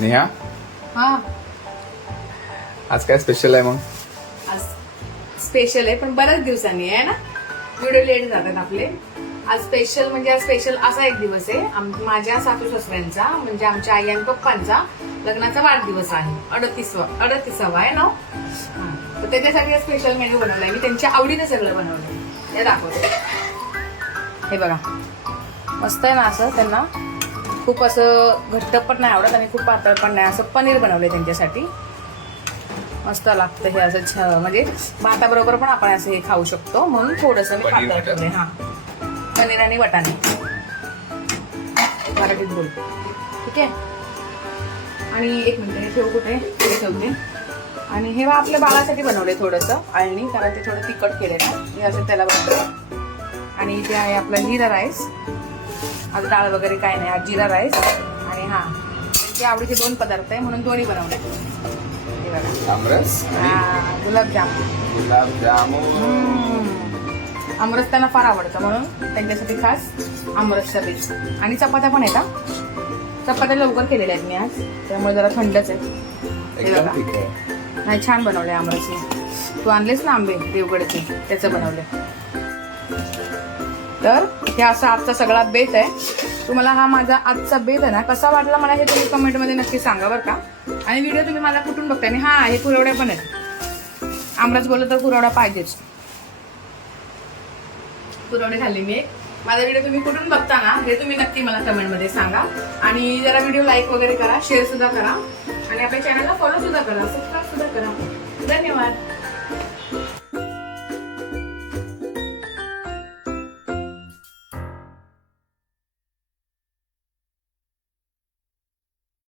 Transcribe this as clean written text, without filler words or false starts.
नेहा हा आज काय स्पेशल आहे मग? आज स्पेशल आहे पण बऱ्याच दिवसांनी आहे ना, व्हिडिओ लेट जातात आपले. आज स्पेशल म्हणजे आज स्पेशल असा एक दिवस आहे माझ्या सासू सासऱ्यांचा म्हणजे आमच्या आई आणि पप्पांचा लग्नाचा वाढदिवस आहे. 38वा आहे ना. तर त्याच्यासाठी स्पेशल मेन्यू बनवलाय मी. त्यांच्या आवडीने सगळं बनवलंय ते दाखवते. हे बघा मस्त आहे ना. असं त्यांना खूप असं घट्ट पण नाही आवडत आणि खूप पातळ पण नाही. असं पनीर बनवलंय त्यांच्यासाठी. मस्त लागतं हे असं म्हणजे भाताबरोबर पण आपण असं हे खाऊ शकतो म्हणून थोडंसं मी पातळ ठेवलंय. हा पनीर आणि वाटाणे मराठीत बोलते. ठीक आहे. आणि एक मिनिट हे ठेव कुठे हे ठेवते. आणि हे आपल्या बाळासाठी बनवलंय थोडंसं आळणी कारण ते थोडं तिखट केलंय ना. हे असं त्याला बनवलं. आणि इथे आहे आपला जिरा राईस. आज डाळ वगैरे काय नाही. आज जिरा राईस आणि हा त्यांचे आवडीचे 2 पदार्थ आहे म्हणून दोन्ही बनवले. हे बघा आमरस गुलाबजामुन. आमरस त्यांना फार आवडतं म्हणून त्यांच्यासाठी खास आमरसचा पीस. आणि चपात्या पण आहेत. चपात्या लवकर केलेल्या आहेत मी आज त्यामुळे जरा थंडच आहे. हे एकदम बघा ठीक आहे. नाही छान बनवले आमरसने. तू आणलेस ना आंबे देवगडचे त्याचं बनवले. तर हे असा आजचा सगळा बेत आहे. तुम्हाला हा माझा आजचा बेत आहे ना कसा वाटला मला हे तुम्ही कमेंटमध्ये नक्की सांगा बरं का. आणि व्हिडिओ तुम्ही माझा कुठून बघताय. आणि हा हे कुरवड्या पण आहेत. आमरस बोललं तर कुरवडा पाहिजेच. कुरवडे खाल्ले मी. माझा व्हिडिओ तुम्ही कुठून बघता ना हे तुम्ही नक्की मला कमेंटमध्ये सांगा. आणि जरा व्हिडिओ लाईक वगैरे करा, शेअर सुद्धा करा आणि आपल्या चॅनलला फॉलो सुद्धा करा, सबस्क्राईब सुद्धा करा. धन्यवाद.